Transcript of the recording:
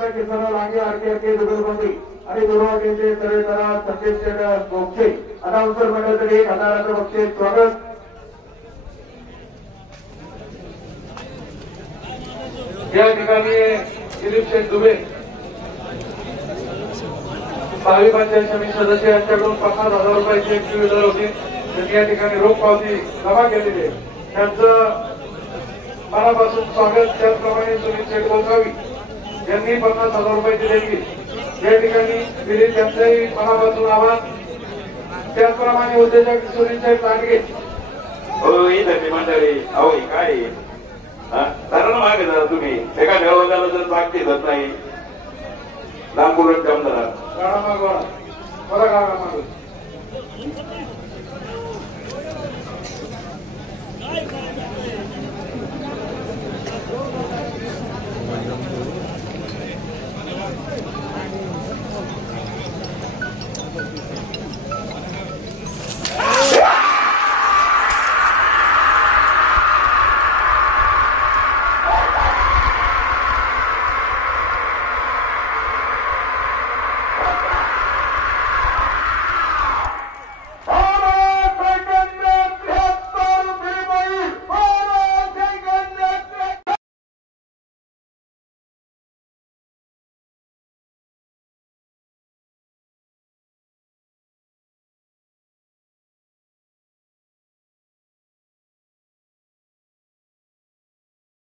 दादा किसन लांगे आरके जुगलबंदी आणि दुर्वाटेचे तळेतरा संकेत गोपचे अनाउन्सर मंडळातर्फे 1000चं बक्षीस स्वागत। या ठिकाणी दिलीप शेठ दुबे भावी पंचायत समिती सदस्य यांच्याकडून 50,000 रुपयाची एक टू व्हीलर होती, त्यांनी या ठिकाणी रोख पावती जमा केलेली आहे, त्यांचं मनापासून स्वागत। त्याचप्रमाणे सुनील शेठ गोसावी यांनी 50,000 रुपयाची देणगी या ठिकाणी दिली, त्यांचंही मनापासून आभार। त्याचप्रमाणे उद्योजक सुनील शेठ लांडगे मंडळी अहो काय कारण मागे जरा तुम्ही एका दरवाजाला जर पाक देत नाही लांबून काम करा गाडा मागवा बरं गाडा मागवा